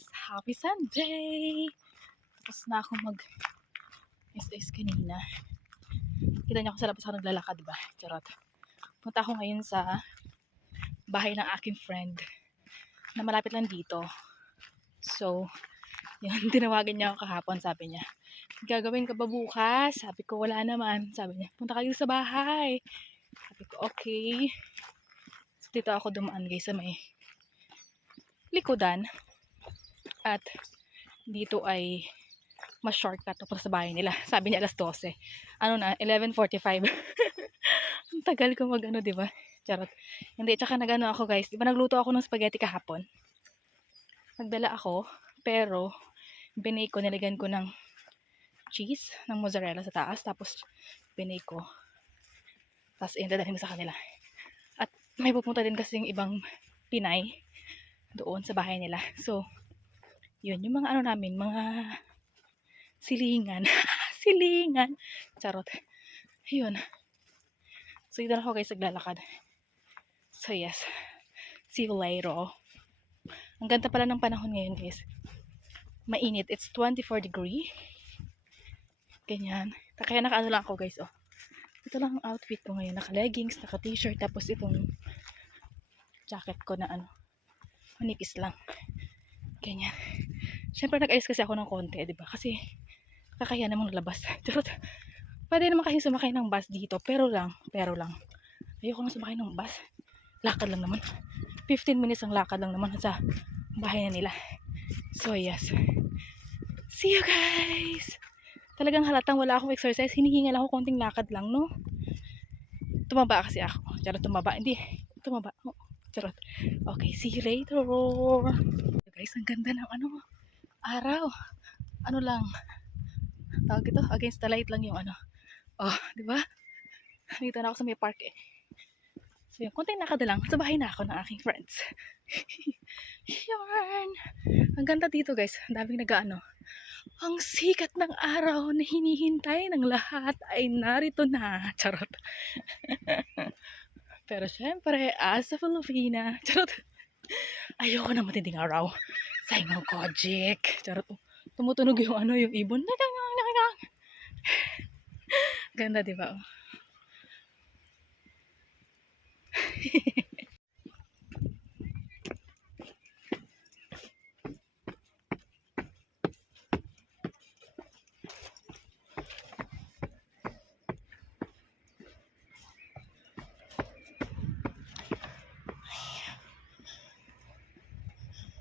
guys! Happy Sunday! Tapos na ako mag-SS kanina. Kita niyo ako sa labas ako naglalakad, diba? Charot. Punta ako ngayon sa bahay ng aking friend na malapit lang dito. So, yun, tinawagan niya ako kahapon, sabi niya, gagawin ka ba bukas? Sabi ko, wala naman. Sabi niya, punta kayo sa bahay. Sabi ko, okay. So, dito ako dumaan guys sa may likodan. At dito ay mas shortcut to sa bahay nila. Sabi niya alas 12. Ano na, 11:45. Ang tagal ko mag-ano, di ba? Charot. Hindi, tsaka nag-ano ako guys. Di ba nagluto ako ng spaghetti kahapon? Nagdala ako, pero binake ko, nilagyan ko ng cheese, ng mozzarella sa taas, tapos binake ko. Tapos dadalhin ko sa kanila. At may pupunta din kasi yung ibang Pinay doon sa bahay nila. So, yun, yung mga ano namin, mga silingan. Silingan. Charot. Yun. So, dito na ako guys, naglalakad. So, yes. See you later. Ang ganda pala ng panahon ngayon guys. Mainit. It's 24 degree. Ganyan. Kaya naka-ano lang ako guys, oh. Ito lang ang outfit ko ngayon. Naka-leggings, naka-t-shirt, tapos itong jacket ko na ano, manipis lang. Ganyan. Siyempre nag-ayos kasi ako ng konti, di ba? Kasi kakaya namang labas. Charot. Pwede naman kasi sumakay ng bus dito, pero lang. Ayoko na sumakay ng bus. Lakad lang naman. 15 minutes ang lakad lang naman sa bahay na nila. So, yes. See you guys! Talagang halatang wala akong exercise. Hinihingal ako, konting lakad lang, no? Tumaba kasi ako. Charot, tumaba. Hindi. Tumaba. Oh, charot. Okay, see you later. Guys, ang ganda ng ano, araw. Ano lang. Tawag ito, against the light lang yung ano. Oh, di ba? Dito na ako sa may park eh. So, yung konting lakad lang. Sa bahay na ako ng aking friends. Yarn! Ang ganda dito guys. Ang daming nag-ano. Ang sikat ng araw na hinihintay ng lahat ay narito na. Charot. Pero syempre, as a Filipina, charot. Ayoko na matinding araw. Saingaw Kojik. Charot. Tumutunog yung ano, yung ibon. Ganda, di ba?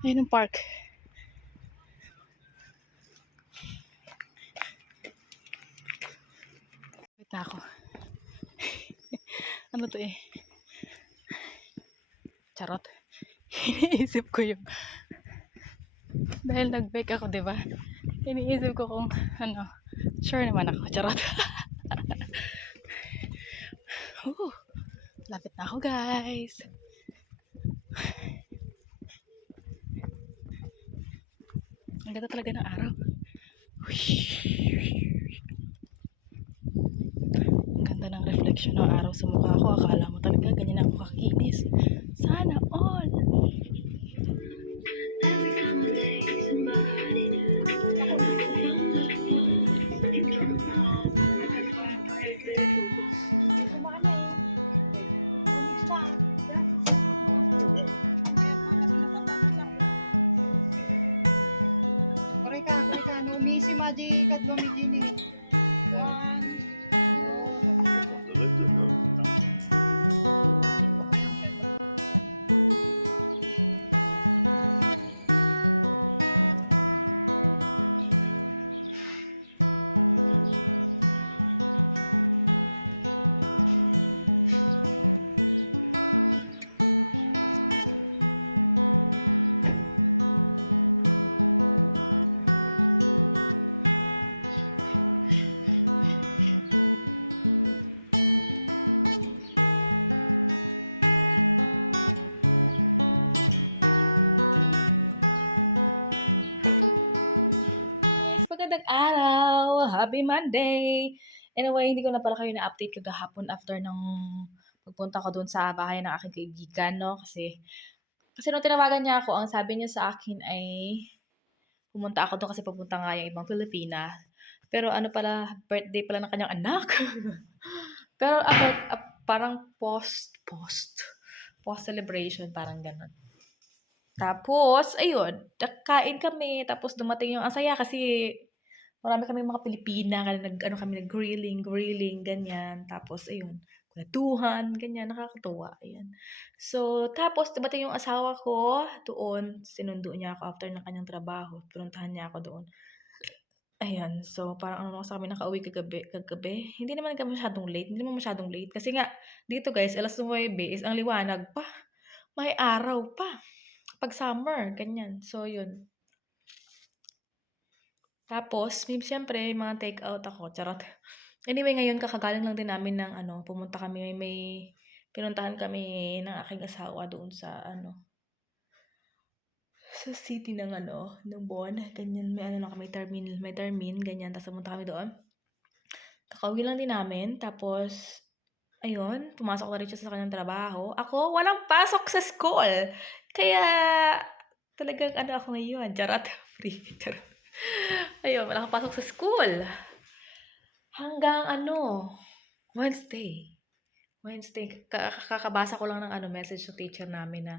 Ayun yung park. Wait na ako. Ano to eh? Charot. Iniisip ko yung dahil nag-bake ako, di ba? Iniisip ko kung ano, sure naman ako. Charot. Lapit na ako, guys. Ang ganda talaga ng araw. Ang ganda ng reflection ng araw sa mukha ko. Akala mo talaga ganyan ako kakinis. Sana all. Koreka, no umisi maji kadwa mi jini. One, Diretto, no? Magandang araw! Happy Monday! Anyway, hindi ko na pala kayo na-update kagahapon after ng pagpunta ko dun sa bahay ng aking kaibigan, no? Kasi nung tinawagan niya ako, ang sabi niya sa akin ay Pumunta ako doon kasi papunta nga yung ibang Pilipina. Pero ano pala, birthday pala ng kanyang anak. Pero ako, parang post celebration, parang ganun. Tapos, ayun, nagkain kami, tapos dumating yung, ang saya kasi marami kami mga Pilipina, kaya ano kami, grilling, ganyan. Tapos, ayun, kwentuhan, ganyan, nakakatuwa, ayan. So, tapos, dumating yung asawa ko doon, sinundo niya ako after ng kanyang trabaho, pinuntahan niya ako doon. Ayan, so parang ano sa kami nakauwi kagabi. Hindi naman kami masyadong late. Kasi nga, dito guys, 9:00 is ang liwanag pa. May araw pa. Pag summer, ganyan. So, yun. Tapos, siyempre, mga take out ako. Charot. Anyway, ngayon, kakagaling lang din namin ng pumunta kami, may pinuntahan kami ng aking asawa doon sa sa city ng ng Bon. Ganyan, may lang kami, may termin, ganyan. Tapos pumunta kami doon. Kakauwi lang din namin. Tapos, ayun, pumasok na rin siya sa kanyang trabaho. Ako, walang pasok sa school. Kaya, talagang ako ngayon. Charot. Free. Charot. Ayun, wala akong pasok sa school. Hanggang Wednesday. Kakabasa ko lang ng message ng teacher namin na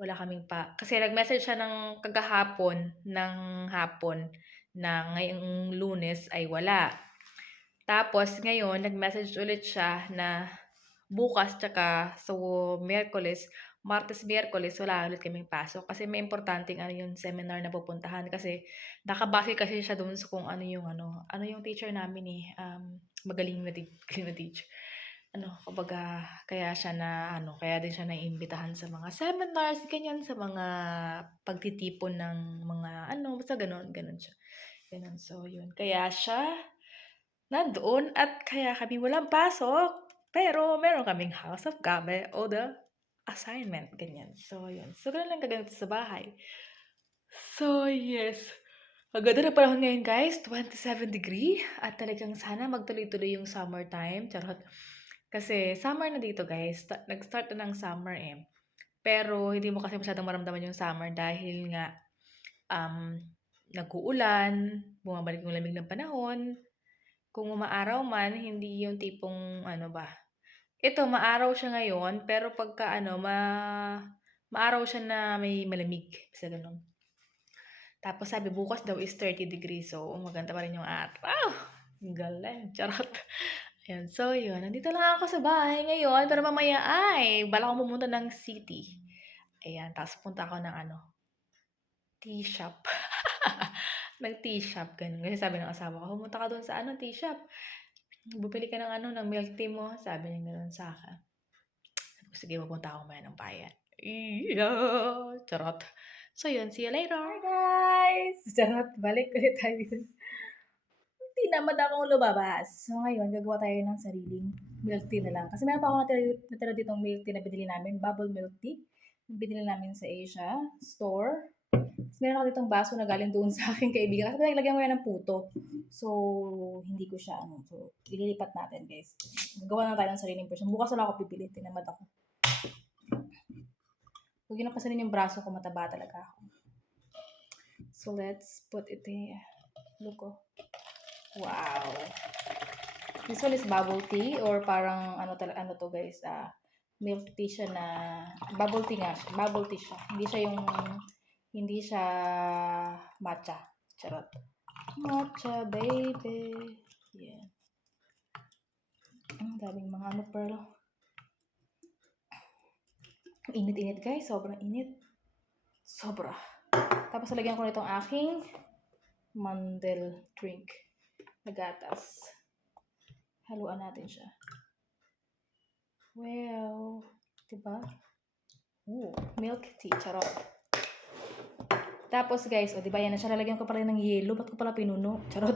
wala kaming kasi nag-message siya ng kagahapon ng hapon na ngayong Lunes ay wala. Tapos ngayon nag-message ulit siya na bukas tsaka Martes, Miyerkules wala ulit kaming pasok kasi may importanteng yung seminar na pupuntahan kasi nakabase kasi siya doon sa kung ano yung teacher namin magaling na teacher. Kumbaga, kaya din siya naiimbitahan sa mga seminars, ganyan, sa mga pagtitipon ng mga basta ganun siya. Ganun, so yun. Kaya siya nandoon at kaya kami walang pasok. Pero meron kaming House of Gabe o the assignment, ganyan. So, yun. So, ganun lang kaganito sa bahay. So, yes. Ang ganda ng panahon ngayon, guys. 27 degree. At talagang sana magtuloy-tuloy yung summertime. Charot. Kasi summer na dito, guys. Nag-start na ng summer Pero hindi mo kasi masyadong maramdaman yung summer dahil nga nag-uulan, bumabalik yung lamig ng panahon. Kung umaaraw man, hindi yung tipong ito maaraw siya ngayon, pero pagka maaraw siya na may malamig, basta ganun. Tapos sabi bukas daw is 30 degrees, so maganda pa rin yung araw. Galing, charot. Ayan, so yun, nandito lang ako sa bahay ngayon, pero mamaya ay, bala akong pumunta ng city. Ayan, tapos punta ako ng tea shop. Ng tea shop, ganun. Kasi sabi ng asawa ko, pumunta ka doon sa tea shop. Bumili ka ng ng milk tea mo. Sabi niya ganun sa akin. Sabi ko, sige, pupunta ako maya ng bayan. Charot. So yun, see you later. Hi guys! Charot, balik ulit tayo dun. Hindi naman akong lumabas. So ngayon, gagawa tayo ng sariling milk tea na lang. Kasi meron pa ako natira ditong milk tea na binili namin. Bubble milk tea. Binili namin sa Asia store. Tapos meron ako ditong baso na galing doon sa aking kaibigan. Kasi naglagyan ko yan ng puto. So, hindi ko siya, So, ililipat natin, guys. Gagawa na tayo ng sariling version. Bukas wala ako pipili. Tinamad ako. Huwag yun napasanin yung braso ko. Mataba talaga ako. So, let's put it here. Look, oh. Wow. This one is bubble tea or parang to guys. Milk tea siya na bubble tea nga. Bubble tea siya. Hindi siya matcha. Charot. Matcha, baby. Yeah. Ang daming mga pearl. Init-init guys. Sobrang init. Sobra. Tapos lagyan ko nitong aking mandel drink na gatas. Haluan natin siya. Wow. Diba? Ooh, milk tea. Charot. Tapos guys, diba yan na siya, lalagyan ko pala ng yelo. Ba't ko pala pinuno? Charot.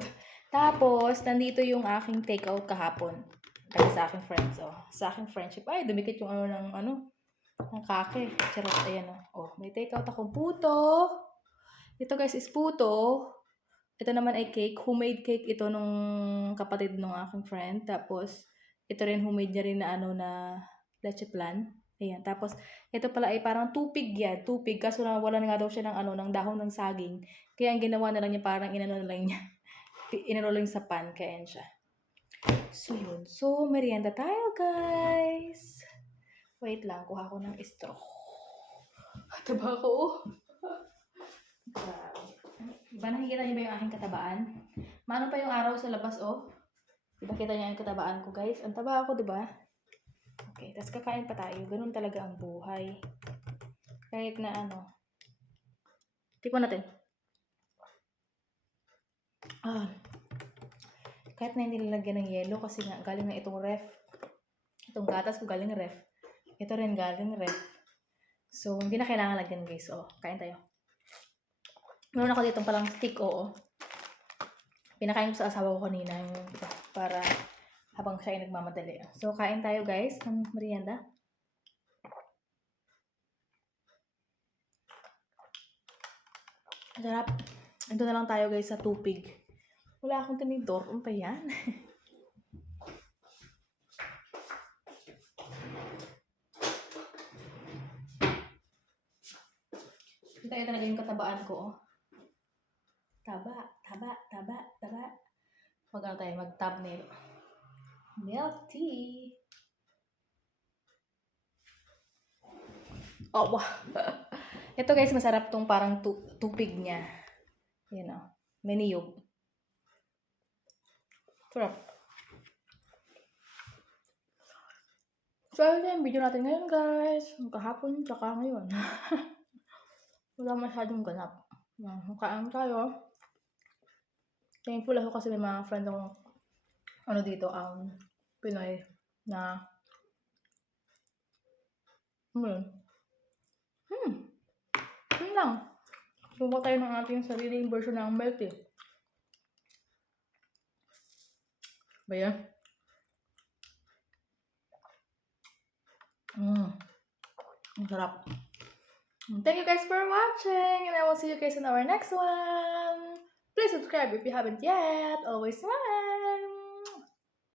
Tapos, nandito yung aking take-out kahapon. Kaya sa aking friends, sa aking friendship. Ay, dumikit yung ng kake. Charot, ayan may take-out akong puto. Ito guys is puto. Ito naman ay cake. Homemade cake ito nung kapatid ng aking friend. Tapos, ito rin homemade niya rin na na leche plan. Ayan. Tapos, ito pala ay parang tupig yan. Tupig. Kaso wala na nga daw siya ng, ng dahon ng saging. Kaya ang ginawa na lang niya, parang inano na lang niya. Inano lang sa pan. Kaya yan siya. So, yun. So, merienda tayo, guys. Wait lang. Kuha ko ng straw. Taba ko, oh. Grabe. Diba nakikita niyo ba yung aking katabaan? Mano pa yung araw sa labas, oh. Diba kita niyo yung katabaan ko, guys? Ang taba ako, diba? Okay, tapos kakain pa tayo. Ganun talaga ang buhay. Kahit na ano. Tikman natin. Kahit na hindi nilagyan ng yelo kasi nga galing na itong ref. Itong gatas ko galing ref. Ito rin galing ref. So, hindi na kailangan lagyan, guys. Oh, kain tayo. Meron ako ditong palang stick, oo. Pinakain ko sa asawa ko kanina yung ito, para habang siya ay nagmamadali. So, kain tayo, guys, ng merienda. Sarap. Ito na lang tayo, guys, sa tupig. Wala akong tinidor. Ano pa yan? Kita ito talaga yung katabaan ko, oh. Taba. Mag-ano tayo, mag-thumbnail. Milk tea. Oh, wow. Ito, guys, masarap tong parang tupig niya. Yan, oh. May niyog. Sarap. So, ayun yung video natin ngayon, guys. Kahapon, tsaka ngayon. Wala masyadong ganap. Kain tayo. Thankful ako kasi may mga friend ako dito, Pinoy na yun lang. Gumawa tayo ng ating sariling version ng milk tea. Ba yan? Ang sarap. Thank you guys for watching, and I will see you guys in our next one. Please subscribe if you haven't yet. Always smile.